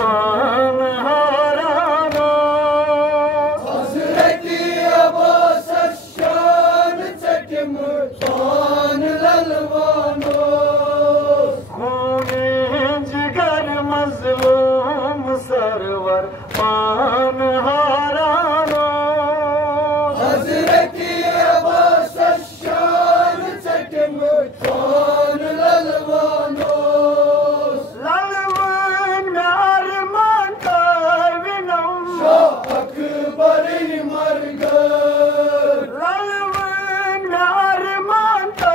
पान हारानो हजरती अब्बास शान चटम पान ललवानो खूने जिगर मजलूम सरवर पान हारानो हजरती अब्बास शान चटम पान ललवानो ललवन में अरमान का विनम शाह अकबर मरगर ललवन में अरमान का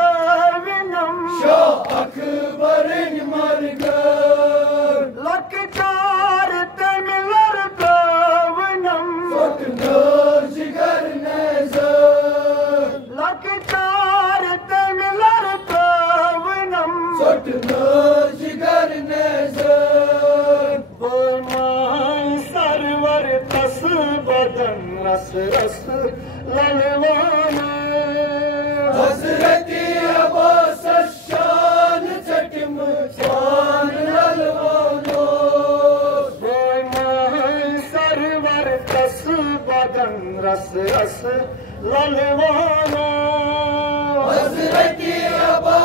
विनम शाह अकबर मरगर लकचार तमिलर दावनम फकनर जिगर नजर लकचार तमिलर दावनम फकनर जिगर नजर बोमाई सरवर तस बदन रस रस ललवाना हजरती अब्बास शान चटम पान ललवानो बोमाई सरवर तस बदन रस रस ललवाना हजरती अब्बास